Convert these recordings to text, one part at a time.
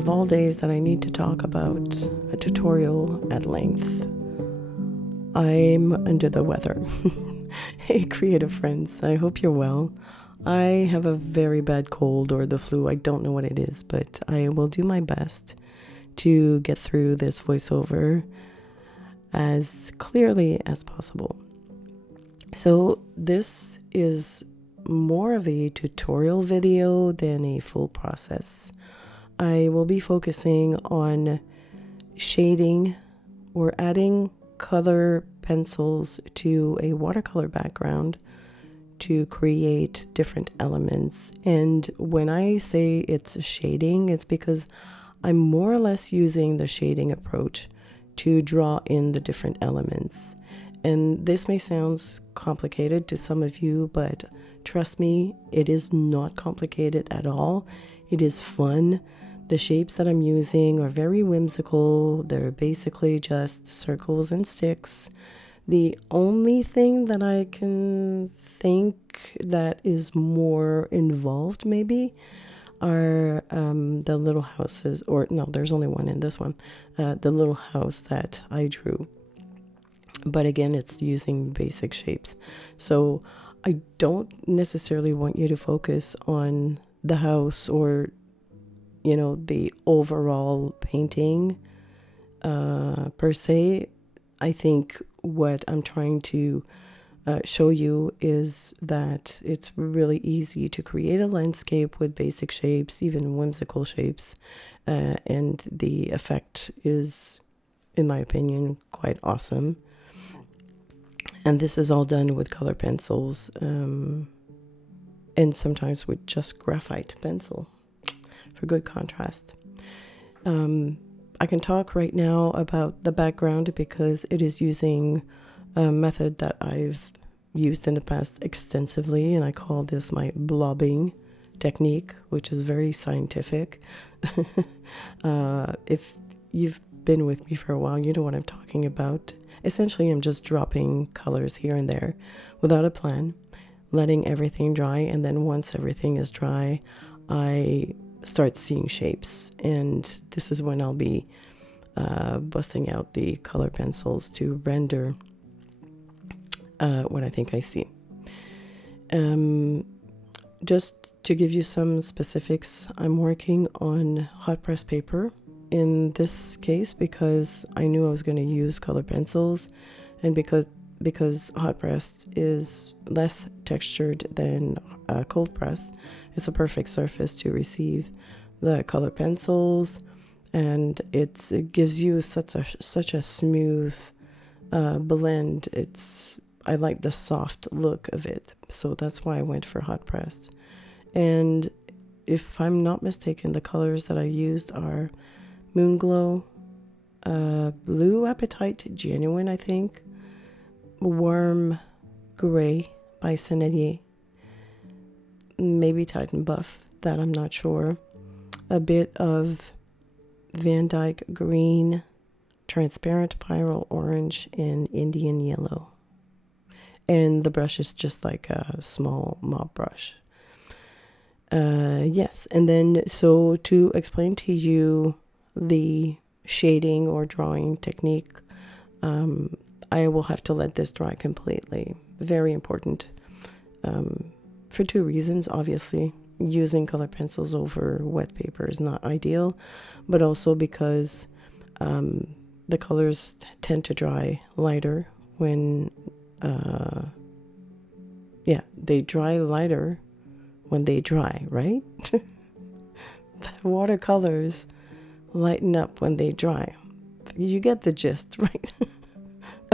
of all days that I need to talk about a tutorial at length, I'm under the weather. Hey, creative friends, I hope you're well. I have a very bad cold or the flu. I don't know what it is, but I will do my best to get through this voiceover as clearly as possible. So this is more of a tutorial video than a full process. I will be focusing on shading or adding color pencils to a watercolor background to create different elements. And when I say it's shading, it's because I'm more or less using the shading approach to draw in the different elements. And this may sound complicated to some of you, but trust me, it is not complicated at all. It is fun. The shapes that I'm using are very whimsical. They're basically just circles and sticks. The only thing that I can think that is more involved maybe are the little houses, or no, there's only one in this one, the little house that I drew. But again, it's using basic shapes. So I don't necessarily want you to focus on the house or, the overall painting per se. I think what I'm trying to show you is that it's really easy to create a landscape with basic shapes, even whimsical shapes. And the effect is, in my opinion, quite awesome. And this is all done with color pencils and sometimes with just graphite pencil for good contrast. I can talk right now about the background because it is using a method that I've used in the past extensively, and I call this my blobbing technique, which is very scientific. If you've been with me for a while, you know what I'm talking about. Essentially, I'm just dropping colors here and there without a plan, letting everything dry. And then once everything is dry, I start seeing shapes. And this is when I'll be busting out the color pencils to render what I think I see. Just to give you some specifics, I'm working on hot press paper in this case because I knew I was going to use color pencils, and because hot pressed is less textured than cold pressed, it's a perfect surface to receive the color pencils, and it gives you such a smooth blend. I like the soft look of it, so that's why I went for hot pressed. And if I'm not mistaken, the colors that I used are Moonglow, Blue Appetite Genuine, I think, Warm Gray by Sennelier, maybe Titan Buff, that I'm not sure, a bit of Van Dyke Green, Transparent Pyrrole Orange, and Indian Yellow. And the brush is just like a small mop brush. Yes, and then so to explain to you the shading or drawing technique, I will have to let this dry completely. Very important for two reasons. Obviously, using color pencils over wet paper is not ideal, but also because the colors tend to dry lighter when they dry lighter when they dry, right? The watercolors lighten up when they dry. You get the gist, right?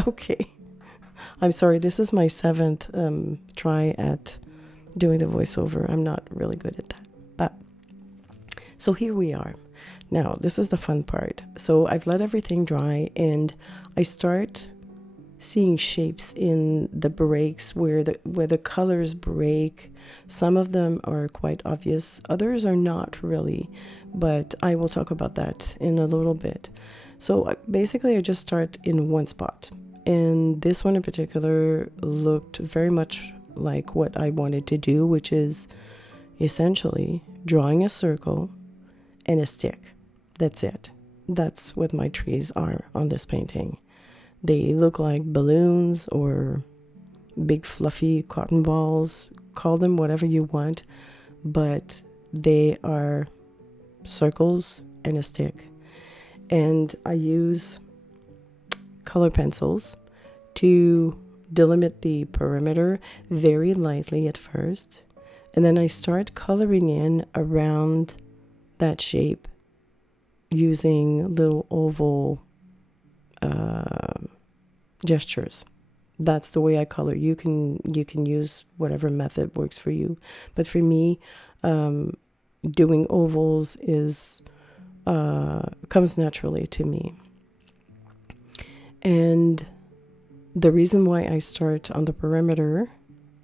Okay. I'm sorry, this is my 7th try at doing the voiceover. I'm not really good at that. But so here we are. Now, this is the fun part. So I've let everything dry and I start seeing shapes in the breaks where the colors break. Some of them are quite obvious, others are not really, but I will talk about that in a little bit. So basically I just start in one spot, and this one in particular looked very much like what I wanted to do, which is essentially drawing a circle and a stick. That's it. That's what my trees are on this painting. They look like balloons or big fluffy cotton balls. Call them whatever you want, but they are circles and a stick. And I use color pencils to delimit the perimeter very lightly at first, and then I start coloring in around that shape using little oval gestures. That's the way I color. You can use whatever method works for you, but for me, doing ovals is comes naturally to me. And the reason why I start on the perimeter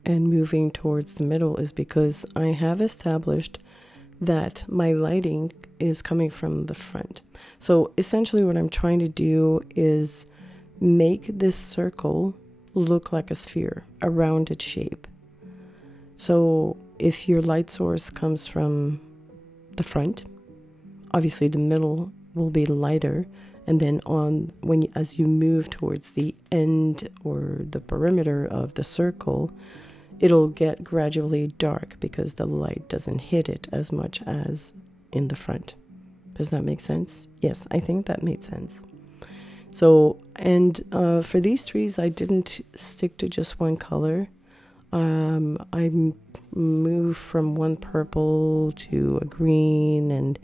and moving towards the middle is because I have established that my lighting is coming from the front. So essentially what I'm trying to do is make this circle look like a sphere, a rounded shape. So if your light source comes from the front, obviously the middle will be lighter, and then as you move towards the end or the perimeter of the circle, it'll get gradually dark because the light doesn't hit it as much as in the front. Does that make sense? Yes, I think that made sense. So, and for these trees, I didn't stick to just one color. I moved from one purple to a green, and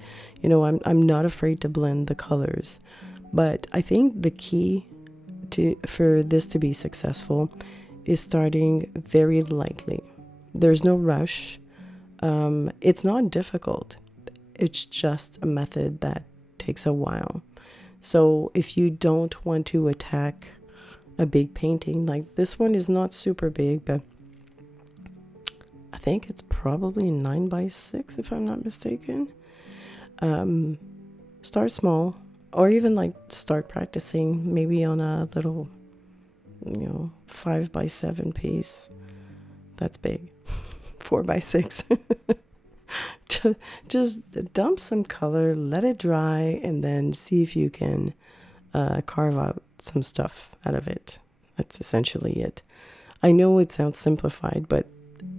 I'm not afraid to blend the colors. But I think the key for this to be successful is starting very lightly. There's no rush. It's not difficult. It's just a method that takes a while. So if you don't want to attack a big painting, like this one is not super big, but I think it's probably 9x6 if I'm not mistaken. Start small, or even like start practicing maybe on a little 5x7 piece. That's big. 4x6. Just dump some color, let it dry, and then see if you can carve out some stuff out of it. That's essentially it. I know it sounds simplified, but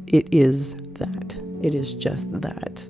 it is that. It is just that.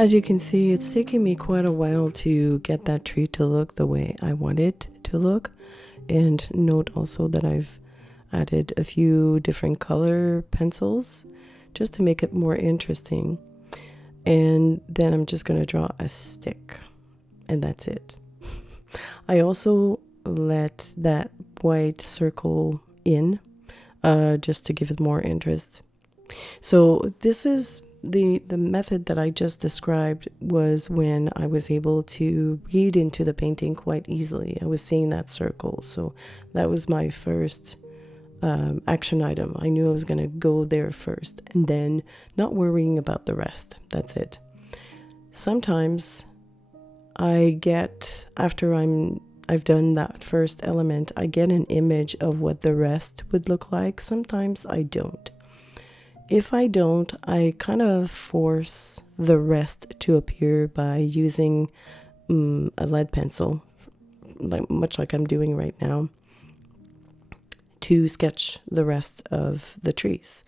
As you can see, it's taken me quite a while to get that tree to look the way I want it to look. And note also that I've added a few different color pencils just to make it more interesting. And then I'm just going to draw a stick, and that's it. I also let that white circle in just to give it more interest. So this is the method that I just described was when I was able to read into the painting quite easily. I was seeing that circle, so that was my first action item. I knew I was going to go there first, and then not worrying about the rest. That's it. Sometimes I get, after I've done that first element, I get an image of what the rest would look like. Sometimes I don't. If I don't, I kind of force the rest to appear by using a lead pencil, much like I'm doing right now, to sketch the rest of the trees.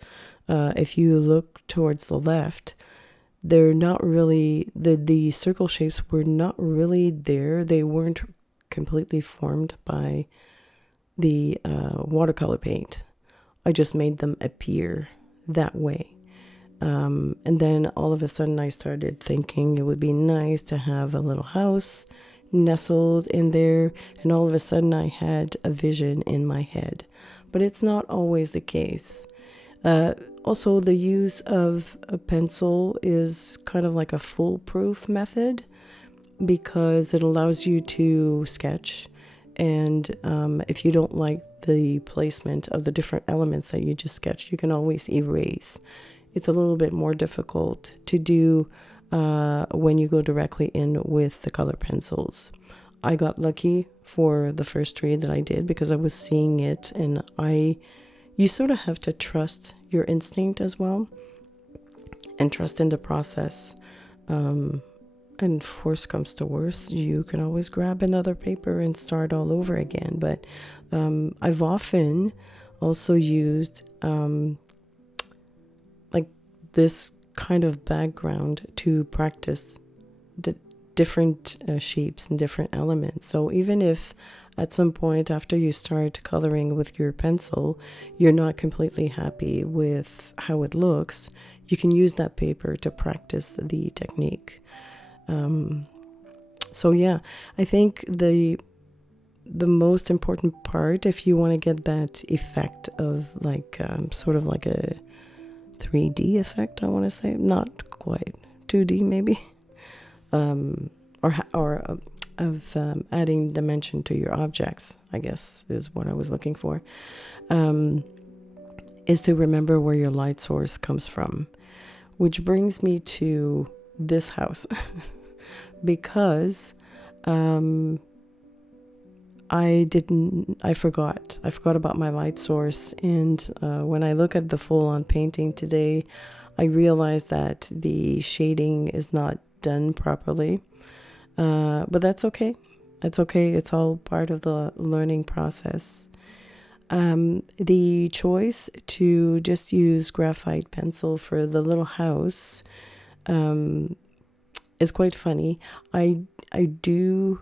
If you look towards the left, they're not really, the circle shapes were not really there. They weren't completely formed by the watercolor paint. I just made them appear that way. And then all of a sudden I started thinking it would be nice to have a little house nestled in there, and all of a sudden I had a vision in my head. But it's not always the case. Also, the use of a pencil is kind of like a foolproof method because it allows you to sketch, and if you don't like the placement of the different elements that you just sketched, you can always erase. It's a little bit more difficult to do when you go directly in with the color pencils. I got lucky for the first tree that I did because I was seeing it, and you sort of have to trust your instinct as well and trust in the process. And if worse comes to worse, you can always grab another paper and start all over again. But I've often also used like this kind of background to practice the different shapes and different elements. So even if at some point after you start coloring with your pencil, you're not completely happy with how it looks, you can use that paper to practice the technique. So yeah, I think the most important part, if you want to get that effect of like sort of like a 3D effect, I want to say, not quite 2D maybe, or of adding dimension to your objects, I guess is what I was looking for, is to remember where your light source comes from, which brings me to this house. Because I forgot about my light source, and when I look at the full-on painting today, I realize that the shading is not done properly, but that's okay. It's all part of the learning process. The choice to just use graphite pencil for the little house is quite funny. I do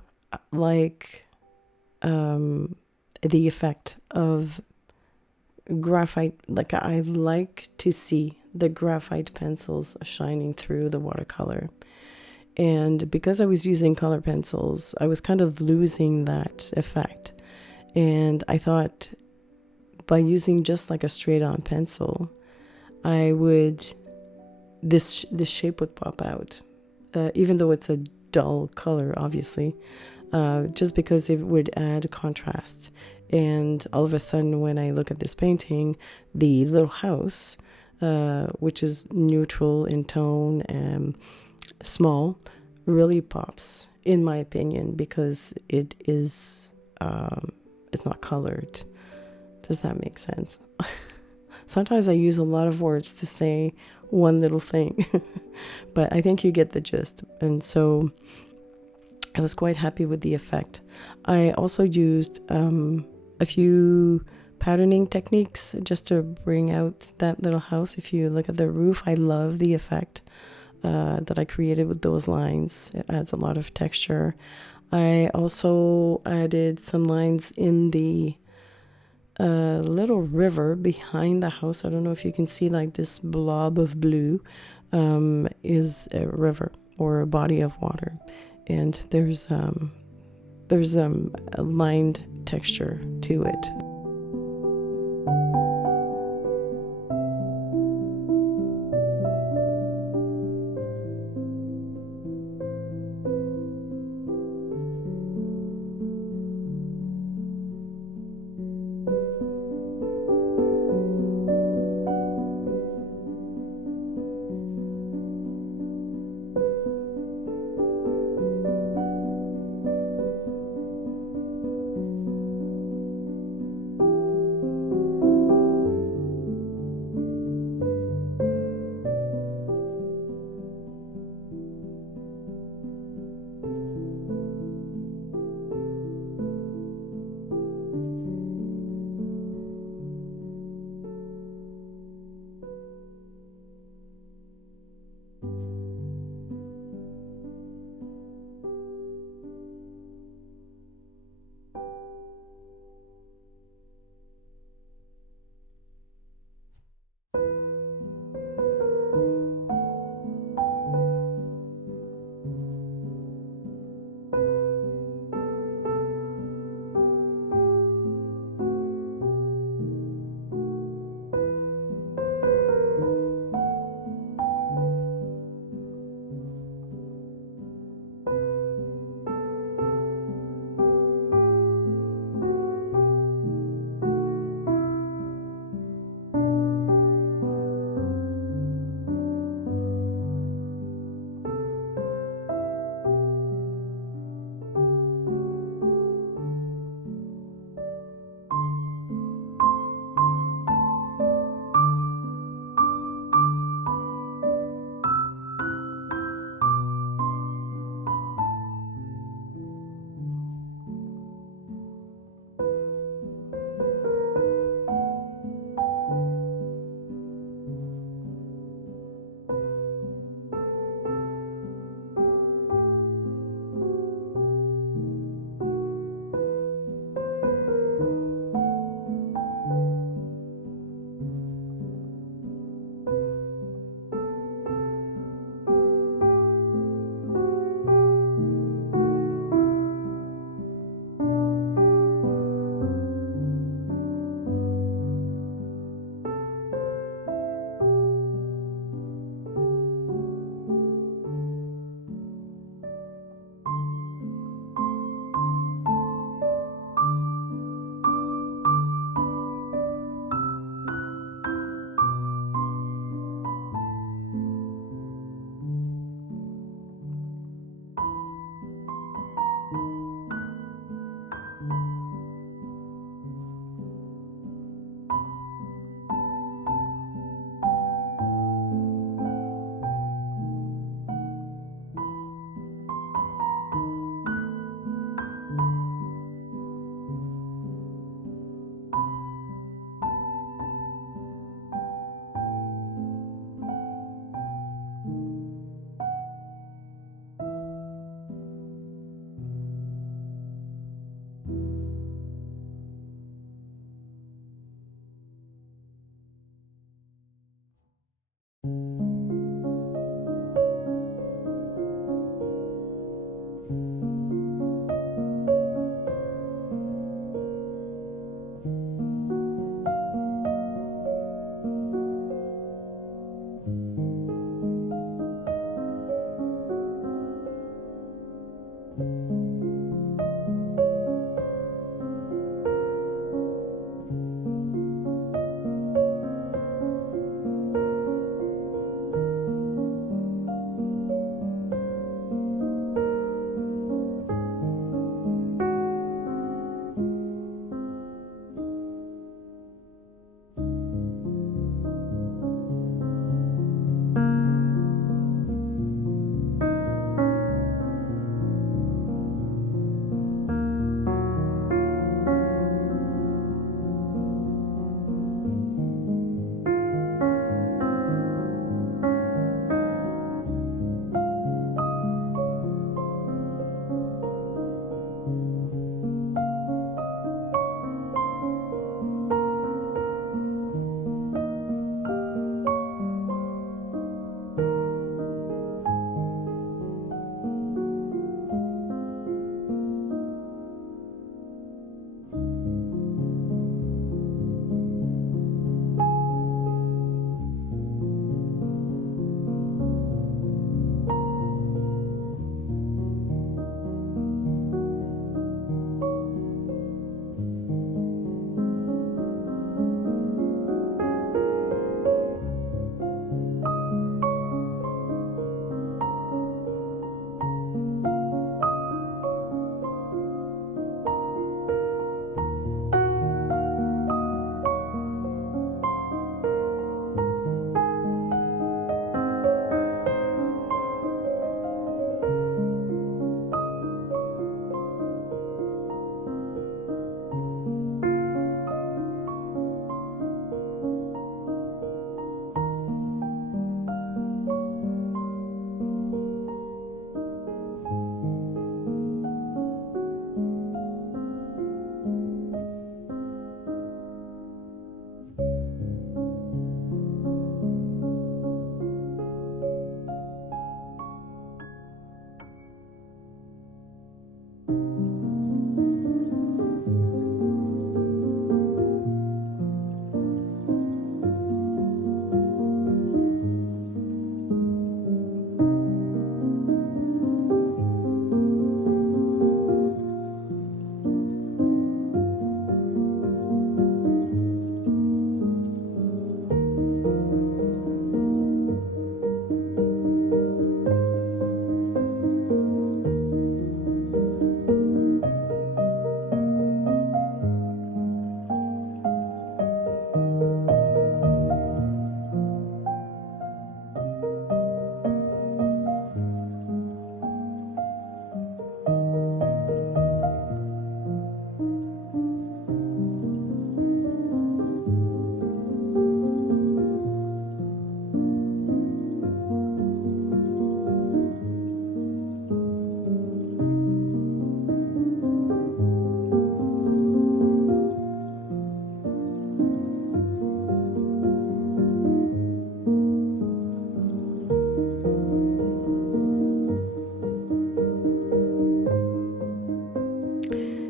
like the effect of graphite. Like, I like to see the graphite pencils shining through the watercolor. And because I was using color pencils, I was kind of losing that effect. And I thought by using just like a straight on pencil, this shape would pop out. Even though it's a dull color, obviously, just because it would add contrast. And all of a sudden, when I look at this painting, the little house, which is neutral in tone and small, really pops, in my opinion, because it is, it's not colored. Does that make sense? Sometimes I use a lot of words to say one little thing, but I think you get the gist. And so I was quite happy with the effect. I also used a few patterning techniques just to bring out that little house. If you look at the roof, I love the effect that I created with those lines. It adds a lot of texture. I also added some lines in the little river behind the house. I don't know if you can see, like, this blob of blue is a river or a body of water, and there's a lined texture to it.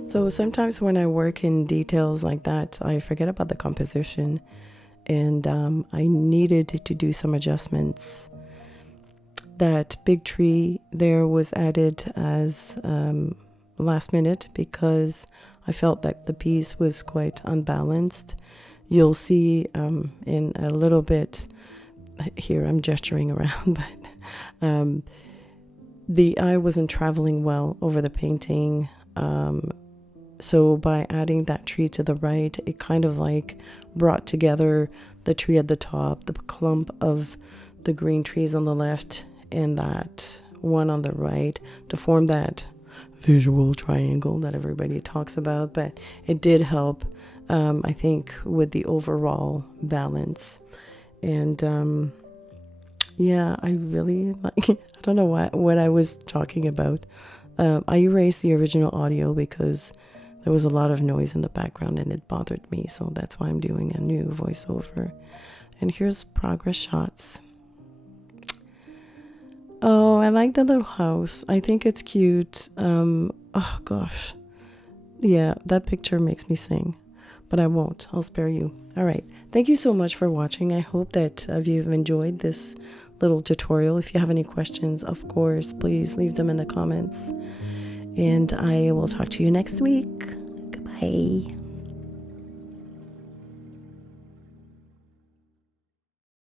So sometimes when I work in details like that, I forget about the composition, and I needed to do some adjustments. That big tree there was added as last minute because I felt that the piece was quite unbalanced. You'll see in a little bit here, I'm gesturing around, but the eye wasn't traveling well over the painting. So by adding that tree to the right, it kind of like brought together the tree at the top, the clump of the green trees on the left, and that one on the right to form that visual triangle that everybody talks about. But it did help, I think, with the overall balance. And yeah, I really like, I don't know what I was talking about. I erased the original audio because there was a lot of noise in the background and it bothered me. So that's why I'm doing a new voiceover. And here's progress shots. Oh, I like the little house. I think it's cute. Oh gosh. Yeah, that picture makes me sing, but I won't. I'll spare you. All right. Thank you so much for watching. I hope that you've enjoyed this little tutorial. If you have any questions, of course, please leave them in the comments. And I will talk to you next week. Goodbye.